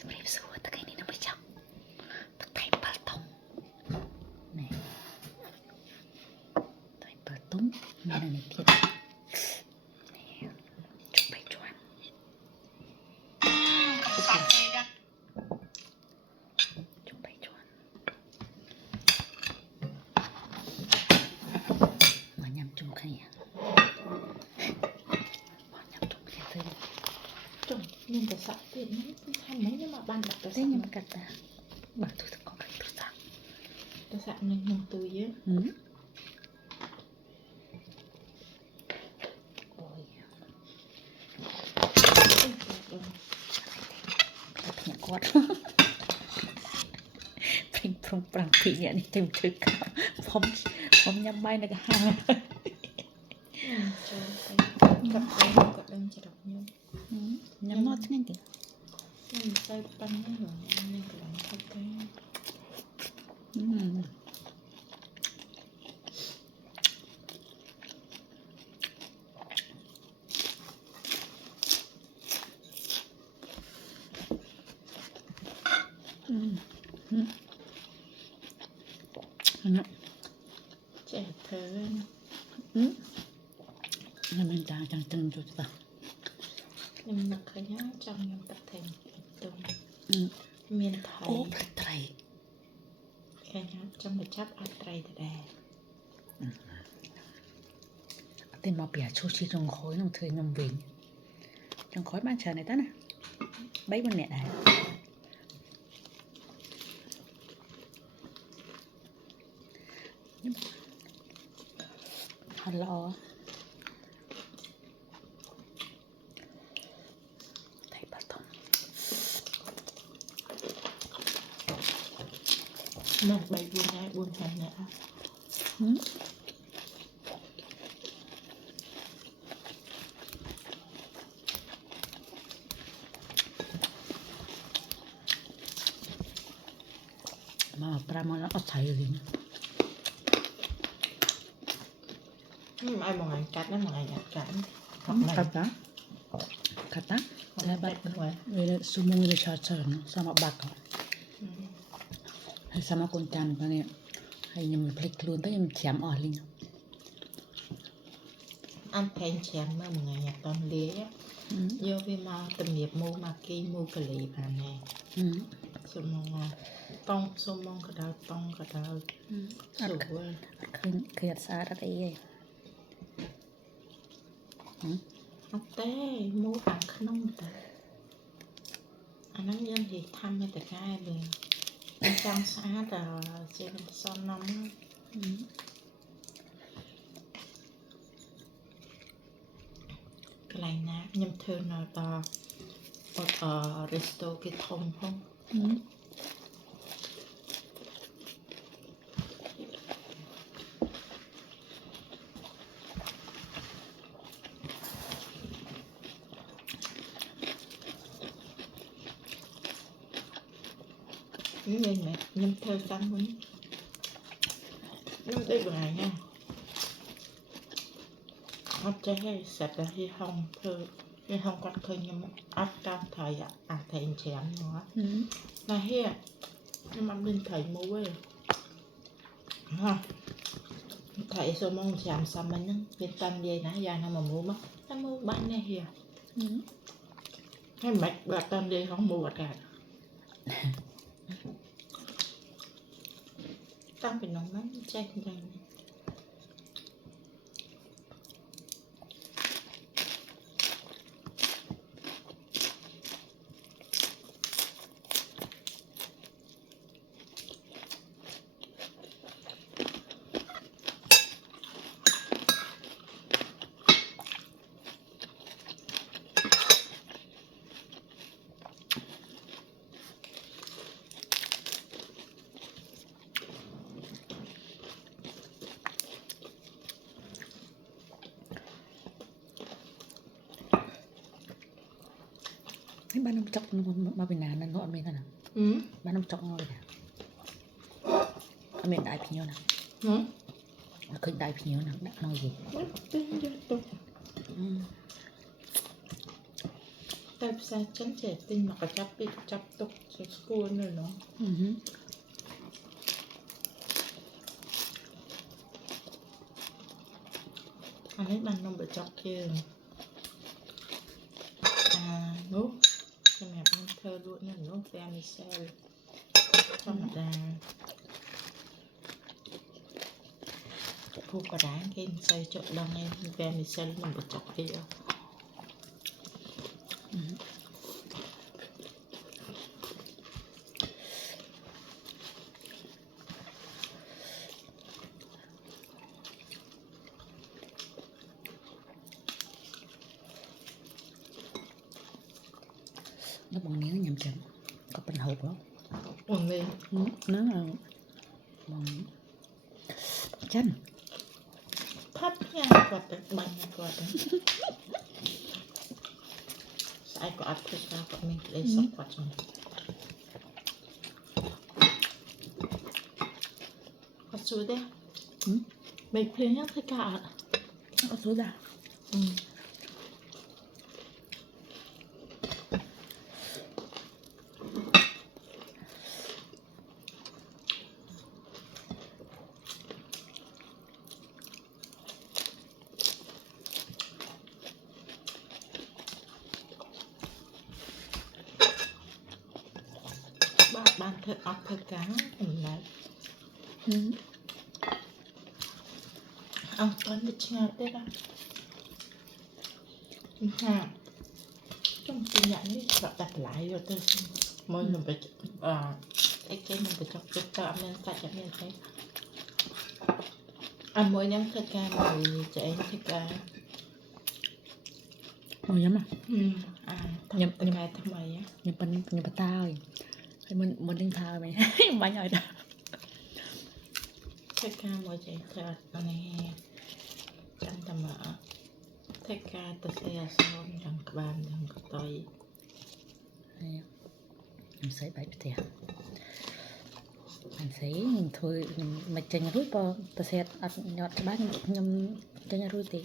ជំរាបសួរថ្ងៃនេះនឹងបញ្ចប់ទឹកត្រី7តុងនេះត្រី7តុងមាននេះទៀតជុំបីជាន់ជុំបីជាន់មកញ៉ាំជុំគ្នាមកញ៉ាំជុំគ្នាទៅចុះមានតែសាក់ទៀតហ្នឹងថាមិនខ្ញុំមកបានដាក់ទៅ តែខ្ញុំកាត់តាបើទូទឹកកកទូសាក់ ទៅសាក់នឹងក្នុងទូយើងអូយភ្ញាក់គាត់ព្រិញព្រំ5 2នាក់នេះទៅធ្វើការខ្ញុំញ៉ាំបាយនៅកាហាចូលទៅកាត់ទៅគាត់ដឹងច្រកខ្ញុំញ៉ាំមកឆ្ងាញ់ទេខ្ញុំទៅប៉ុណ្ណឹងមានកន្លងថប់ទៅចេះធ្វើណាមិនតាចាំទឹងទៅតាខ្ញុំនឹកឃើញចង់ខ្ញុំទឹកថេងទុំមានថៃអូផ្លែត្រីឃើញចង់ទៅចាប់អត់ត្រីទៅដែរអត់ទេមកពីអាឈូស៊ីចុងខ້ອຍនឹងធ្វើខ្ញុំវិញចុងខ້ອຍបានច្រើនទេតាណា3 4នាក់ដែរហឡូថៃបាត់មក3 4នាក់4 5នាក់មក5មកអត់ឆៃវិញai một ngày cắt đó một ngày nhặt cắt kata lebat wala sumong ni cha sama baka hay sama kuntan kan ni hay nyam plik luôn tới em chém ở linh ăn thèn chém mà một ngày nhặt toàn lía vô vì mà tầm nghiệp mua mà kia mua cái lì bà nè sumong sumong cái đó tông cái đó sủa khơi xa ra đâyអត់ទេមកខាងក្នុងតែអាហ្នឹងយើងនិយាយថាមេតកាវិញខ្ញុំចង់ស្អាតជាសំណំកន្លែងណាខ្ញុំធ្វើនៅដល់រីស្តូគេធំផងនេះមែនខ្ញុំធ្វើតាមវិញខ្ញុំដេកបងឯងអត់ចេះសេតតែហីហុងធ្វើហីហុងគាត់ឃើញខ្ញុំអត់តាមថៃអាថៃចាំមកណាហៀខ្ញុំអត់មានថៃមួយទេថៃសូមងចាំសាមញ្ញហ្នឹងវាតាន់និយាយណាយ៉ាងណាមកមកតែមកបាញ់នេះហៀហើយមិនបាត់តាន់និយាយហងមកអត់ដែរតាំងពីនោះហ្នឹងចេះយ៉ាងบ้านน้ำจอกมาเป็นนานนั่นเนาะอเมริกันนะบ้านน้ำจอกมาเป็นนานอเมริกันได้พี่เนาะเคยได้พี่เนาะนักน้อยอยู่ Tại sao chán trẻ tinh mà có chấp tục cho school nữa nó. Anh ấy bạn không bị chọc kia. Nốt cho mẹ mình thơ luôn nữa nốt vermicell. Thâm đà. Phụ có đáng game xây chọc lần em vermicell mình bị chọc kia. Nó bằng nhớ nhầm chừng có bình hộp đó. Ổn đi. Nó là bằng chanh Thấp nha quạt bằng quạt đấy. Sai có áp thức ra của mình lấy sọc quạt rồi. Quạt xuống đấy. Mình phê nhắc thức cả. có số ra. Bạn thật áp thức cá mình lấy. Con bị chào tết á. Trong tin nhắn đi gọi đặt lại rồi tôi xin mỗi lần bị cái mình bị chọc cái tờ mình tại cho mình thấy mỗi nhắn thức ca mùi chạy thức ca Màu nhắm nhầm từ ngày thứ mấy á nhầm bên tao rồi mình đang thao mày mấy ngày đó thức ca mùi chạy thật này chẳng tầm ở thức ca tôi sẽ xong rằng các bạn rằng các tôi em sẽ bảy bịch tiền anh sẽ thôi mà chơi nhà rút po ta sẽ nhọt cho bác nhầm chơi nhà rút thì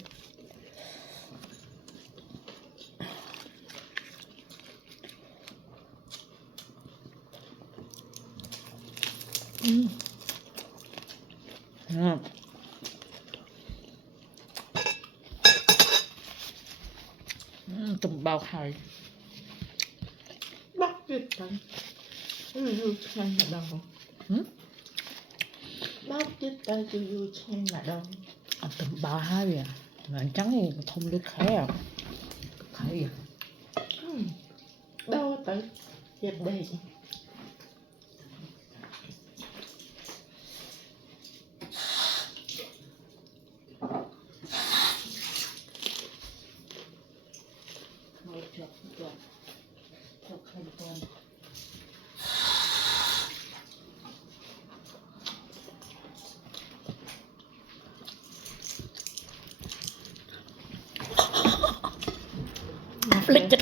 tùng bao hải bắt được đấy review trên là đâu bắt được tay review trên là đâu tùng bao hải à mà trắng thì không được khé à khé à đâu tới dẹp đây lịch chật